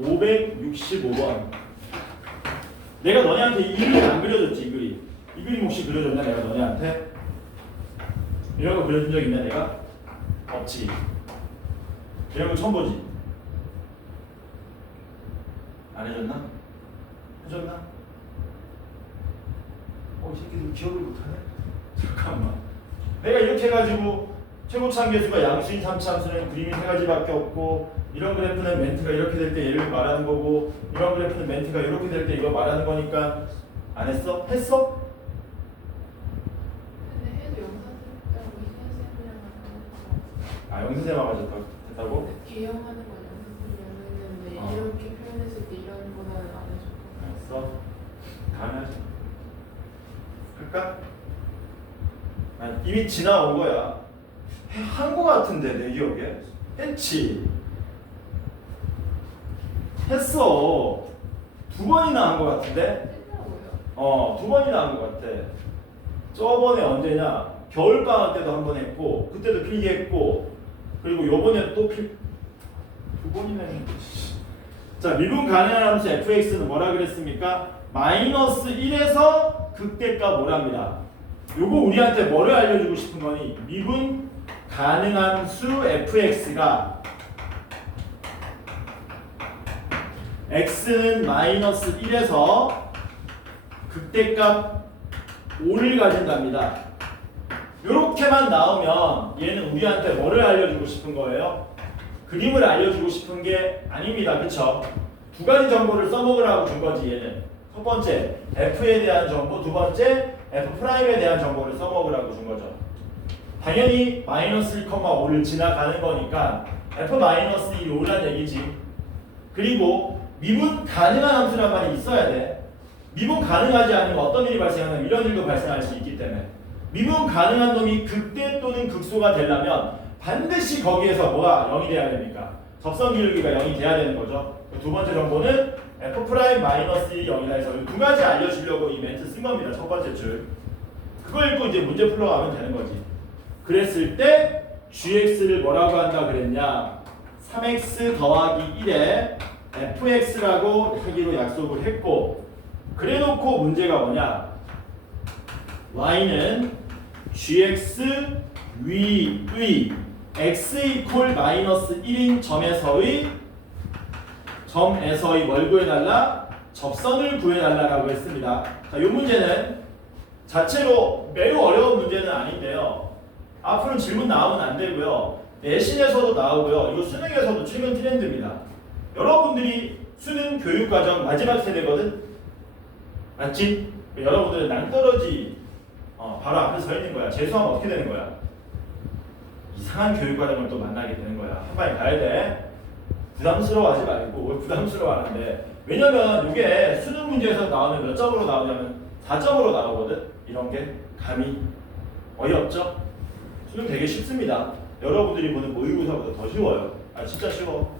565번. 내가 너네한테 이 그림 안 그려줬지, 이 그림. 이 그림 혹시 그려줬나, 내가 너네한테? 이런 거 그려준 적 있나, 내가? 없지. 이런 거 처음 보지? 안 해줬나? 해줬나? 이 새끼들 기억을 못하네? 잠깐만. 내가 이렇게 해가지고 최고차항 개수가 양수인 3차 함수는 그림이 세 가지밖에 없고 이런 그래프는 멘트가 이렇게 될 때 얘를 말하는 거고 이런 그래프는 멘트가 이렇게 될 때 이거 말하는 거니까 안 했어? 했어? 근데 해도 영상이라고 이선생님이랑 아 영수쌤하고 됐다고? 개형하는 건 영상이라고 했는데 이렇게 표현했을 때 이런 거는 안 해줬고. 알았어. 다음에 하자. 할까? 아니, 이미 지나온 거야. 한 거 같은데 내 기억에 했지. 했어. 2번이나 한 거 같은데? 했더라고요. 2번이나 한 거 같아. 저번에 언제냐? 겨울방학 때도 한 번 했고 그때도 필기했고 그리고 요번에 또 2번이나 했는데. 자, 미분 가능한 함수 fx는 뭐라 그랬습니까? 마이너스 1에서 극대가 뭐랍니다. 요거 우리한테 뭐를 알려주고 싶은 거니? 미분 가능한 수 fx가 x는 마이너스 1에서 극대값 5를 가진답니다. 이렇게만 나오면 얘는 우리한테 뭐를 알려주고 싶은 거예요? 그림을 알려주고 싶은 게 아닙니다. 그쵸? 두 가지 정보를 써먹으라고 준 거지 얘는. 첫 번째 f에 대한 정보, 두 번째 f'에 대한 정보를 써먹으라고 준 거죠. 당연히 마이너스 1,5를 지나가는 거니까 f-5라는 얘기지. 그리고 미분 가능한 함수란 말이 있어야 돼. 미분 가능하지 않으면 어떤 일이 발생하면 이런 일도 발생할 수 있기 때문에 미분 가능한 놈이 극대 또는 극소가 되려면 반드시 거기에서 뭐가 0이 돼야 됩니까? 접선 기울기가 0이 돼야 되는 거죠. 두 번째 정보는 f'-1이 0이다 해서 두 가지 알려주려고 이 멘트 쓴 겁니다. 첫 번째 줄. 그걸 읽고 이제 문제 풀러가면 되는 거지. 그랬을 때 gx를 뭐라고 한다 그랬냐? 3x 더하기 1에 fx라고 하기로 약속을 했고, 그래놓고 문제가 뭐냐? y는 gx 위의 x 이퀄 마이너스 1인 점에서의 뭘 구해달라? 접선을 구해달라고 했습니다. 자, 이 문제는 자체로 매우 어려운 문제는 아닌데요. 앞으로는 질문 나오면 안 되고요. 내신에서도 나오고요. 이거 수능에서도 최근 트렌드입니다. 여러분들이 수능 교육과정 마지막 세대거든? 맞지? 여러분들은 낭떠러지 바로 앞에 서 있는 거야. 재수하면 어떻게 되는 거야? 이상한 교육과정을 또 만나게 되는 거야. 한 방에 가야 돼. 부담스러워하지 말고. 왜 부담스러워하는데? 왜냐면 이게 수능 문제에서 나오면 몇 점으로 나오냐면 4점으로 나오거든? 이런 게 감이 어이없죠? 수능 되게 쉽습니다. 여러분들이 보는 모의고사보다 더 쉬워요. 아 진짜 쉬워.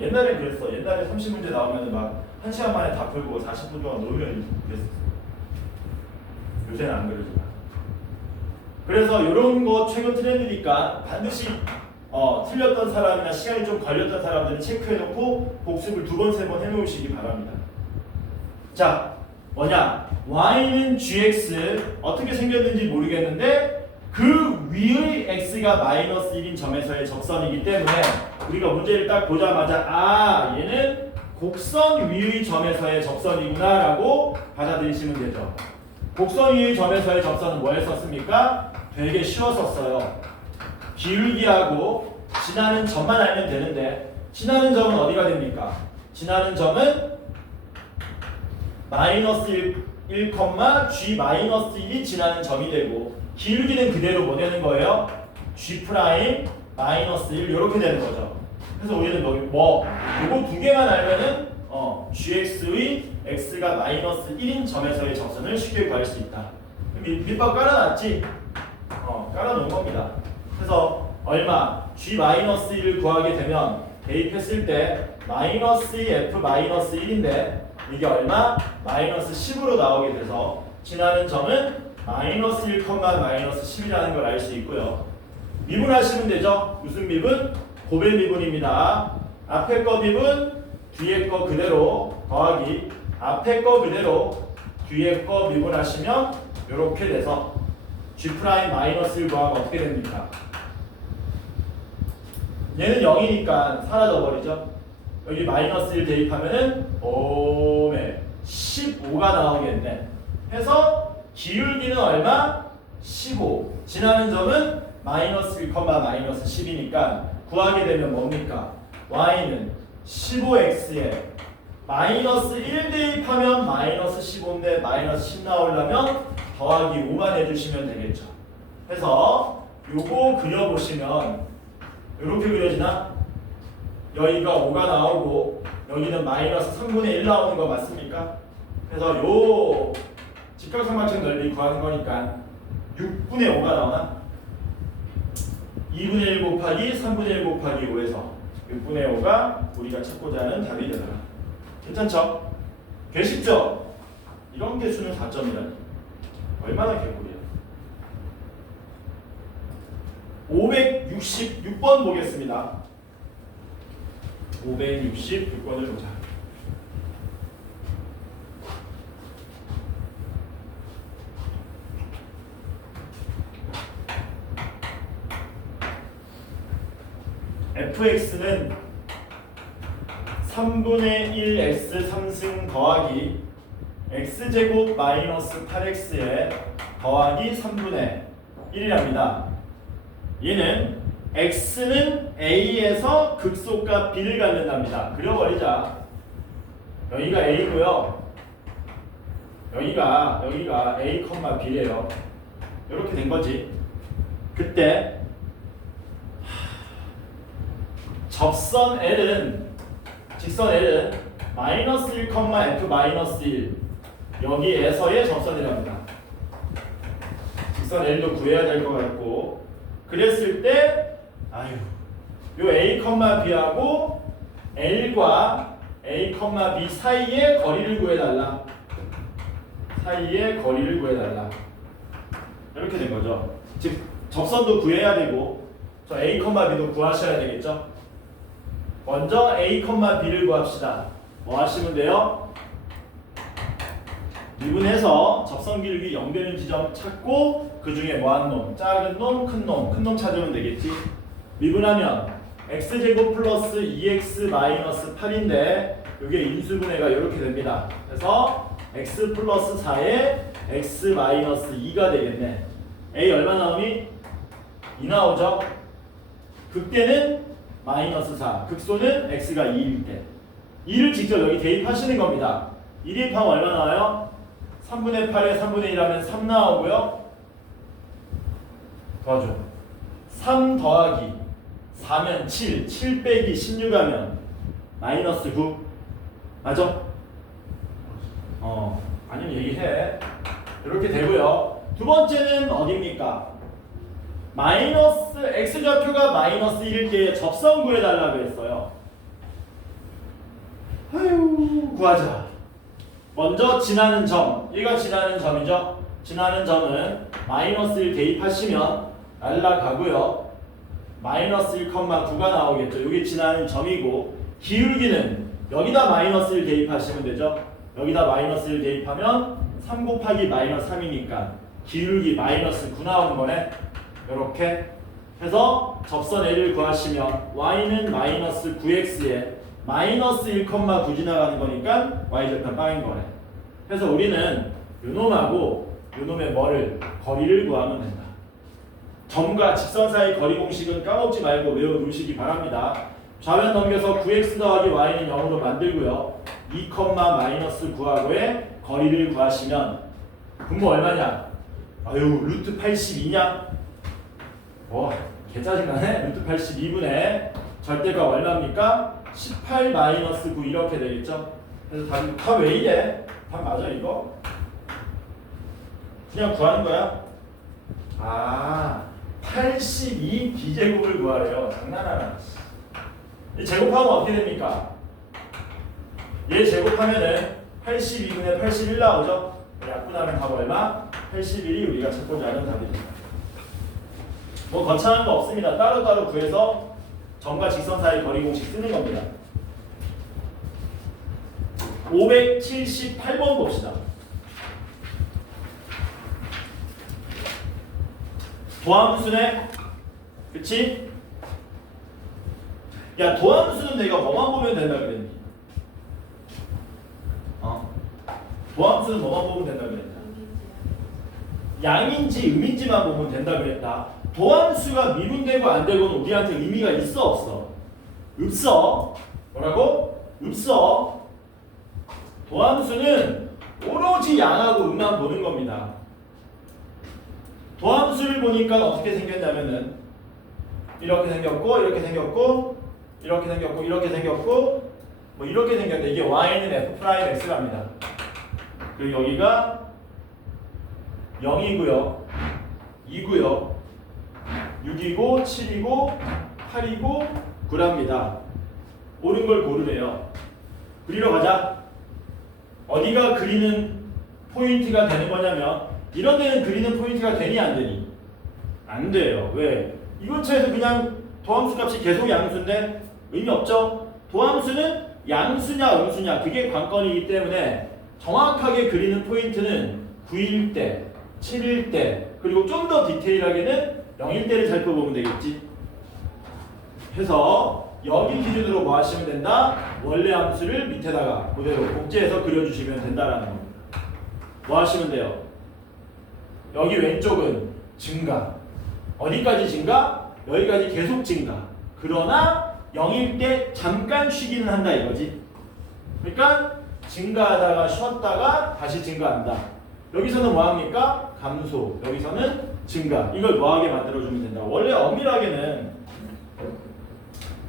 옛날에 그랬어. 옛날에 30문제 나오면 막 1시간 만에 다 풀고 40분 동안 놀면 그랬어. 요새는 안 그러지만. 그래서 이런 거 최근 트렌드니까 반드시 틀렸던 사람이나 시간이 좀 걸렸던 사람들은 체크해놓고 복습을 2번, 3번 해놓으시기 바랍니다. 자, 뭐냐? y는 gx 어떻게 생겼는지 모르겠는데 그 위의 x가 마이너스 1인 점에서의 접선이기 때문에 우리가 문제를 딱 보자마자 얘는 곡선 위의 점에서의 접선이구나 라고 받아들이시면 되죠. 곡선 위의 점에서의 접선은 뭐 했었습니까? 되게 쉬웠었어요. 기울기하고 지나는 점만 알면 되는데 지나는 점은 어디가 됩니까? 지나는 점은 마이너스 1, g-1이 지나는 점이 되고 기울기는 그대로 뭐 되는 거예요? g' 마이너스 1 이렇게 되는 거죠. 그래서 우리는 요거 두 개만 알면은 gx의 x가 마이너스 1인 점에서의 접선을 쉽게 구할 수 있다. 밑밥 깔아놨지? 깔아놓은 겁니다. 그래서 얼마? g-1을 구하게 되면 대입했을 때 마이너스 f 마이너스 1인데 이게 얼마? 마이너스 10으로 나오게 돼서 지나는 점은 마이너스 1, 마이너스 10이라는 걸 알 수 있고요. 미분하시면 되죠. 무슨 미분? 고벨 미분입니다. 앞에 거 미분, 뒤에 거 그대로 더하기 앞에 거 그대로 뒤에 거 미분하시면 이렇게 돼서 g'-1 구하면 어떻게 됩니까? 얘는 0이니까 사라져버리죠. 여기 마이너스 1 대입하면은 15가 나오겠네. 해서 기울기는 얼마? 15. 지나는 점은 마이너스 1, 마이너스 10이니까 구하게 되면 뭡니까? y는 15x에 마이너스 1 대입하면 마이너스 15인데 마이너스 10 나오려면 더하기 5만 해주시면 되겠죠. 해서 요거 그려보시면 이렇게 그려지나? 여기가 5가 나오고 여기는 마이너스 3분의 1 나오는 거 맞습니까? 그래서 요 직각삼각형 넓이 구하는 거니까 6분의 5가 나오나? 2분의 1 곱하기 3분의 1 곱하기 5에서 6분의 5가 우리가 찾고자 하는 답이 되더라. 괜찮죠? 개 쉽죠? 이런 게 수능 4점이라니 얼마나 개꿀이야. 566번 보겠습니다. 566번을 보자. fx는 3분의 1x 3승 더하기 x제곱 마이너스 8x에 더하기 3분의 1이랍니다. 얘는 x는 a에서 극소값 b를 갖는답니다. 그려버리자. 여기가 a고요. 여기가 a, b래요. 이렇게 된 거지. 그때 접선 L은 직선 L은 마이너스 1, f 마이너스 1 여기에서의 접선이랍니다. 직선 L도 구해야 될 것 같고 그랬을 때 요 a, b하고 L과 a, b 사이의 거리를 구해달라. 이렇게 된 거죠. 즉 접선도 구해야 되고 저 a, b도 구하셔야 되겠죠. 먼저 a, b를 구합시다. 뭐 하시면 돼요? 미분해서 접선 기울기 0되는 지점 찾고 그 중에 뭐한 놈? 작은 놈, 큰 놈 찾으면 되겠지. 미분하면 x제곱 플러스 2x 마이너스 8인데 이게 인수분해가 이렇게 됩니다. 그래서 x 플러스 4에 x 마이너스 2가 되겠네. a 얼마 나오니? 2 나오죠? 극대는 마이너스 4, 극소는 x가 2일 때 2를 직접 여기 대입하시는 겁니다. 2 대입하면 얼마 나와요? 3분의 8에 3분의 1 하면 3 나오고요. 도와줘. 3 더하기 4면 7, 7 빼기 16 하면 마이너스 9 맞아? 아니면 얘기해. 이렇게 되고요. 두 번째는 어디입니까? 마이너스 x좌표가 마이너스 1일 때 접선 구해달라고 했어요. 구하자. 먼저 지나는 점, 얘가 지나는 점이죠. 지나는 점은 마이너스 1 대입하시면 날라가고요. 마이너스 1,9가 나오겠죠. 이게 지나는 점이고 기울기는 여기다 마이너스 1 대입하시면 되죠. 여기다 마이너스 1 대입하면 3 곱하기 마이너스 3이니까 기울기 마이너스 9 나오는 거네. 이렇게 해서 접선 L을 구하시면 y는 마이너스 9x에 마이너스 1,9 지나가는 거니까 y절편 빵인 거네. 그래서 우리는 요놈하고 요놈의 뭐를 거리를 구하면 된다. 점과 직선 사이 거리 공식은 까먹지 말고 외워두시기 바랍니다. 좌변 넘겨서 9x 더하기 y는 0으로 만들고요. 2, 마이너스 9하고의 거리를 구하시면 분모 얼마냐? 루트 82냐? 개짜증나네. 루트 82분의 절대값 얼마입니까? 18 마이너스 9 이렇게 되겠죠? 그래서 답 왜 이래? 답 맞아 이거? 그냥 구하는 거야? 82 b제곱을 구하래요. 장난하나. 이 제곱하면 어떻게 됩니까? 얘 제곱하면은 82분의 81 나오죠? 약분하면 답 얼마? 81이 우리가 찾고자 하는 답입니다. 뭐 거창한 거 없습니다. 따로따로 구해서 점과 직선 사이 거리 공식 쓰는 겁니다. 578번 봅시다. 도함수네? 그치? 야, 도함수는 내가 뭐만 보면 된다 그랬니? 도함수는 뭐만 보면 된다 그랬다? 양인지 음인지만 보면 된다 그랬다. 도함수가 미분되고 안 되고는 우리한테 의미가 있어 없어? 없어. 뭐라고? 없어. 도함수는 오로지 양하고 음만 보는 겁니다. 도함수를 보니까 어떻게 생겼냐면은 이렇게 생겼고 이렇게 생겼고 이렇게 생겼고 이렇게 생겼고 뭐 이렇게 생겼는데 이게 y는 f'x랍니다. 그리고 여기가 0이고요 2고요 6이고 7이고 8이고 9랍니다. 옳은 걸 고르래요. 그리러 가자. 어디가 그리는 포인트가 되는 거냐면 이런 데는 그리는 포인트가 되니 안 되니? 안 돼요. 왜? 이 근처에서 그냥 도함수 값이 계속 양수인데 의미 없죠? 도함수는 양수냐 음수냐 그게 관건이기 때문에 정확하게 그리는 포인트는 9일 때, 7일 때 그리고 좀 더 디테일하게는 0일 때를 살펴보면 되겠지. 해서 여기 기준으로 뭐 하시면 된다? 원래 함수를 밑에다가 그대로 복제해서 그려주시면 된다라는 겁니다. 뭐 하시면 돼요? 여기 왼쪽은 증가. 어디까지 증가? 여기까지 계속 증가. 그러나 0일 때 잠깐 쉬기는 한다 이거지. 그러니까 증가하다가 쉬었다가 다시 증가한다. 여기서는 뭐합니까? 감소. 여기서는 증가. 이걸 뭐하게 만들어주면 된다. 원래 엄밀하게는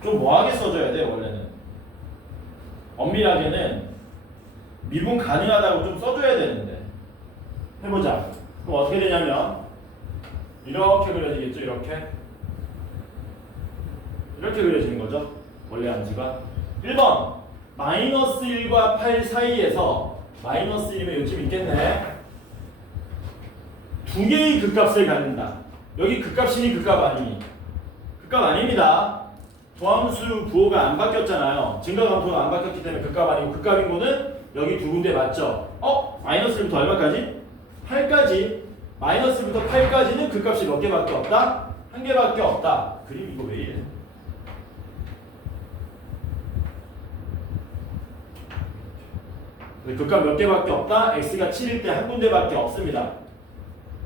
좀 뭐하게 써줘야 돼. 원래는 엄밀하게는 미분 가능하다고 좀 써줘야 되는데 해보자. 그럼 어떻게 되냐면 이렇게 그려지겠죠. 이렇게 그려지는 거죠. 원래 함수가 1번 마이너스 1과 8 사이에서 마이너스 1이면 요즘 있겠네. 두 개의 극값을 갖는다. 여기 극값이니 극값 아니니? 극값 아닙니다. 도함수 부호가 안 바뀌었잖아요. 증가 감소가 안 바뀌었기 때문에 극값 아니고 극값인 거는 여기 두 군데 맞죠? 마이너스 1부터 얼마까지? 8까지. 마이너스 1부터 8까지는 극값이 몇 개밖에 없다? 한 개밖에 없다. 그림 이거 왜 이래? 극값 몇 개밖에 없다? x가 7일 때 한 군데밖에 없습니다.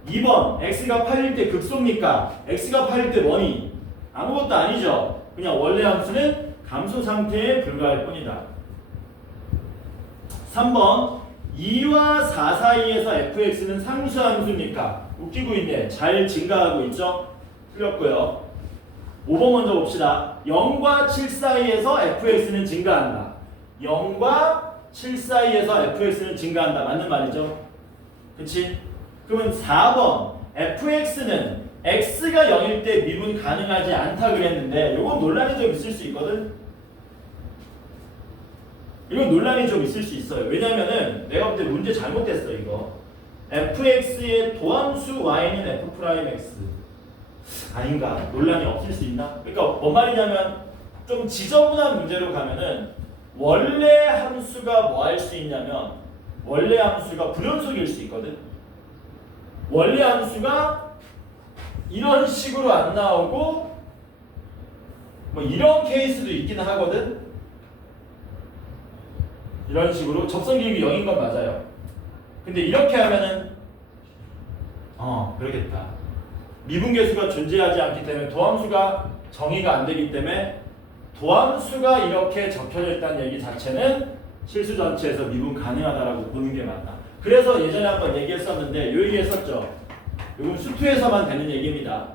2번 x가 8일 때 극소입니까? x가 8일 때 뭐니? 아무것도 아니죠. 그냥 원래 함수는 감소 상태에 불과할 뿐이다. 3번 2와 4 사이에서 fx는 상수 함수입니까? 웃기고 있네. 잘 증가하고 있죠? 틀렸고요. 5번 먼저 봅시다. 0과 7 사이에서 fx는 증가한다. 0과 7 사이에서 fx는 증가한다. 맞는 말이죠? 그치? 그러면 4번 fx는 x가 0일 때 미분 가능하지 않다 그랬는데 이건 논란이 좀 있을 수 있거든? 이건 논란이 좀 있을 수 있어요. 왜냐면은 내가 볼 때 문제 잘못됐어 이거. fx의 도함수 y는 f'x 아닌가? 논란이 없을 수 있나? 그러니까 뭔 말이냐면 좀 지저분한 문제로 가면은 원래 함수가 뭐 할 수 있냐면 원래 함수가 불연속일 수 있거든. 원래 함수가 이런 식으로 안 나오고 뭐 이런 케이스도 있긴 하거든. 이런 식으로 접선기울기 0인 건 맞아요. 근데 이렇게 하면은 그러겠다. 미분계수가 존재하지 않기 때문에 도함수가 정의가 안 되기 때문에 도함수가 이렇게 적혀져 있다는 얘기 자체는 실수 전체에서 미분 가능하다라고 보는 게 맞다. 그래서 예전에 한번 얘기했었는데 요 얘기 했었죠. 이건 수투에서만 되는 얘기입니다.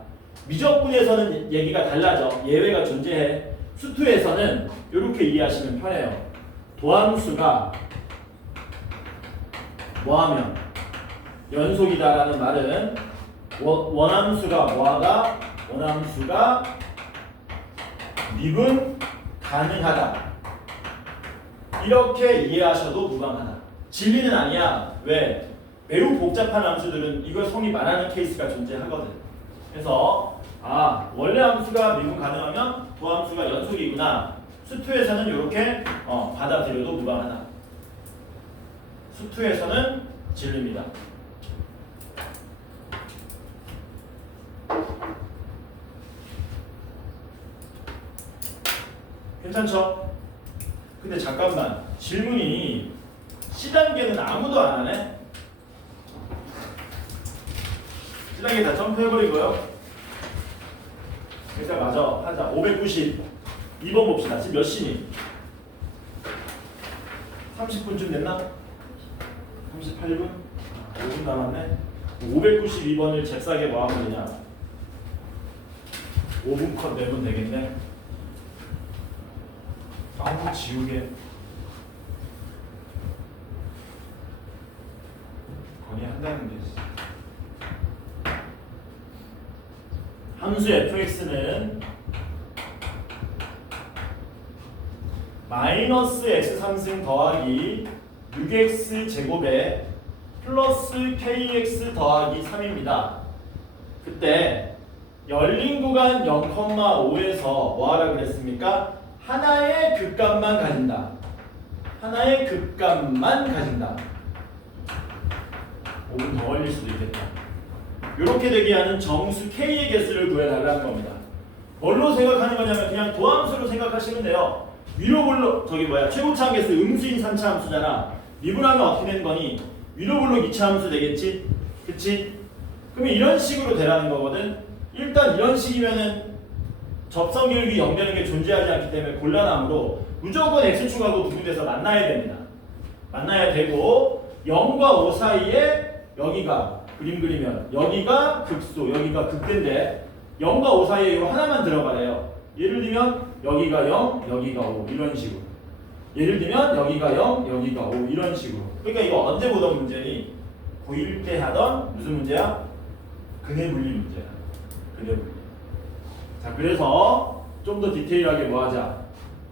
미적분에서는 얘기가 달라져. 예외가 존재해. 수투에서는 이렇게 이해하시면 편해요. 도함수가 뭐하면 연속이다라는 말은 원함수가 뭐하다? 원함수가 미분 가능하다. 이렇게 이해하셔도 무방하다. 진리는 아니야. 왜? 매우 복잡한 함수들은 이걸 성립 안 하는 케이스가 존재하거든. 그래서 원래 함수가 미분 가능하면 도함수가 연속이구나. 수투에서는 이렇게 받아들여도 무방하다. 수투에서는 진리입니다. 괜찮죠? 근데 잠깐만, 질문이 C단계는 아무도 안 하네? C단계 다 점프해버리고요. 일단 맞아. 하자. 592번 봅시다. 지금 몇 시니? 30분쯤 됐나? 38분? 5분 남았네. 592번을 잽싸게 뭐 하면 되냐? 5분 컷 내면 되겠네. 지우개. 건의한다는 게 있어. 함수 fx는 마이너스 x 3승 더하기 6x 제곱에 플러스 kx 더하기 3입니다. 그때 열린 구간 0,5에서 뭐 하라 그랬습니까? 하나의 극값만 가진다. 하나의 극값만 가진다. 5분 더 걸릴 수도 있겠다. 이렇게 되게 하는 정수 k의 개수를 구해달라는 겁니다. 뭘로 생각하는 거냐면 그냥 도함수로 생각하시면 돼요. 위로 최고차함 개수 음수인 3차 함수잖아. 미분하면 어떻게 되는 거니? 위로 블록 이차함수 되겠지? 그치? 그러면 이런 식으로 되라는 거거든. 일단 이런 식이면은 접선기울기 0되는 게 존재하지 않기 때문에 곤란하므로 무조건 x축하고 두 군데서 만나야 됩니다. 만나야 되고 0과 5 사이에 여기가 그림 그리면 여기가 극소, 여기가 극대인데 0과 5 사이에 이거 하나만 들어가래요. 예를 들면 여기가 0, 여기가 5 이런 식으로. 예를 들면 여기가 0, 여기가 5 이런 식으로. 그러니까 이거 언제 보던 문제니? 고1 때 하던 무슨 문제야? 근해 분리 문제야. 근해 분리. 자, 그래서 좀 더 디테일하게 뭐 하자?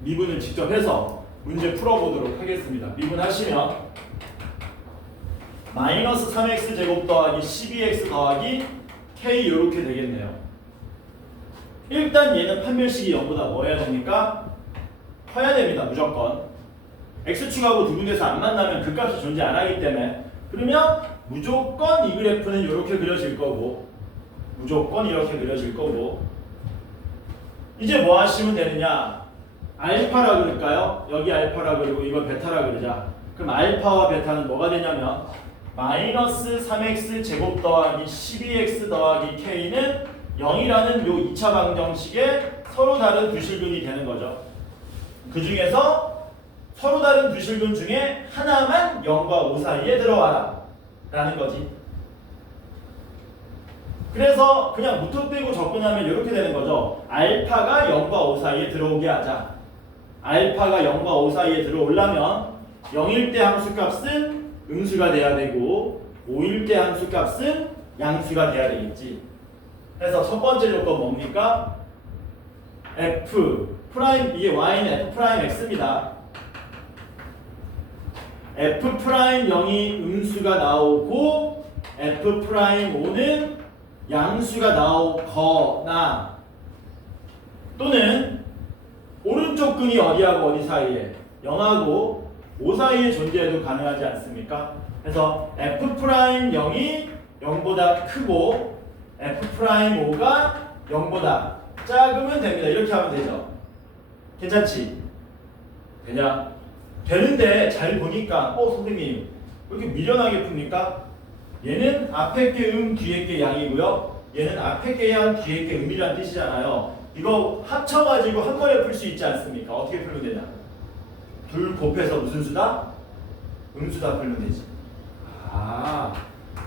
미분을 직접 해서 문제 풀어보도록 하겠습니다. 미분하시면 마이너스 3x 제곱 더하기 12x 더하기 k 이렇게 되겠네요. 일단 얘는 판별식이 0보다 뭐 해야 됩니까? 커야 됩니다. 무조건. x축하고 두 군데서 안 만나면 그 값이 존재 안 하기 때문에 그러면 무조건 이 그래프는 이렇게 그려질 거고 무조건 이렇게 그려질 거고 이제 뭐 하시면 되느냐? 알파라 그럴까요? 여기 알파라 그리고 이걸 베타라 그러자. 그럼 알파와 베타는 뭐가 되냐면 마이너스 3x 제곱 더하기 12x 더하기 k는 0이라는 요 2차 방정식에 서로 다른 두 실근이 되는 거죠. 그 중에서 서로 다른 두 실근 중에 하나만 0과 5 사이에 들어와라 라는 거지. 그래서 그냥 무턱 대고 접근하면 이렇게 되는 거죠. 알파가 0과 5 사이에 들어오게 하자. 알파가 0과 5 사이에 들어오려면 0일 때 함수값은 음수가 돼야 되고 5일 때 함수값은 양수가 돼야 되겠지. 그래서 첫 번째 조건 뭡니까? f 프라임, 이게 y는 f 프라임 x입니다. f 프라임 0이 음수가 나오고 f 프라임 5는 양수가 나오거나 또는 오른쪽 근이 어디하고 어디 사이에 0하고 5 사이에 존재해도 가능하지 않습니까? 그래서 f 프라임 0이 0보다 크고 f 프라임 5가 0보다 작으면 됩니다. 이렇게 하면 되죠. 괜찮지? 되냐? 되는데 잘 보니까 선생님 왜 이렇게 미련하게 풉니까? 얘는 앞에 게 뒤에 게 양이고요. 얘는 앞에 게 양, 뒤에 게 음이란 뜻이잖아요. 이거 합쳐가지고 한 번에 풀 수 있지 않습니까? 어떻게 풀면 되냐? 둘 곱해서 무슨 수다? 음수다 풀면 되지.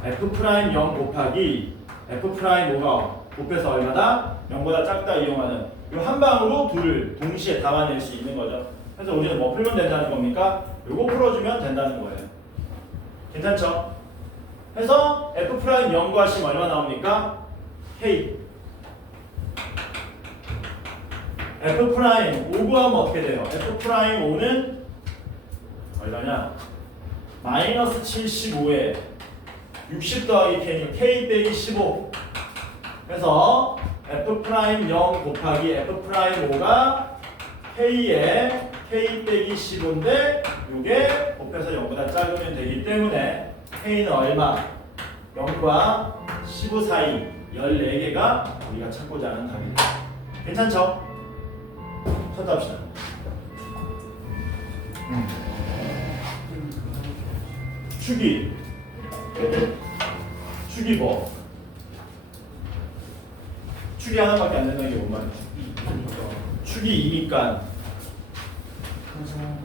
f 프라임 0 곱하기 f 프라임 5가 곱해서 얼마다? 0보다 작다 이용하는 이 한 방으로 둘을 동시에 담아낼 수 있는 거죠. 그래서 우리는 뭐 풀면 된다는 겁니까? 요거 풀어주면 된다는 거예요. 괜찮죠? 해서 f 프라임 0 구하시면 얼마 나옵니까? k. f 프라임 5 구하면 어떻게 돼요? f 프라임 5는 얼마냐? 마이너스 75에 60 더하기 k는 k 빼기 15. 그래서 f 프라임 0 곱하기 f 프라임 5가 k에 k 빼기 15인데 이게 곱해서 0보다 작으면 되기 때문에 k는 얼마? 0과 15 사이 14개가 우리가 찾고자 하는 답입니다. 괜찮죠? 찾아봅시다. 축이 뭐? 축이 하나밖에 안 된다는 게 뭔 말이야? 축이 2니까 항상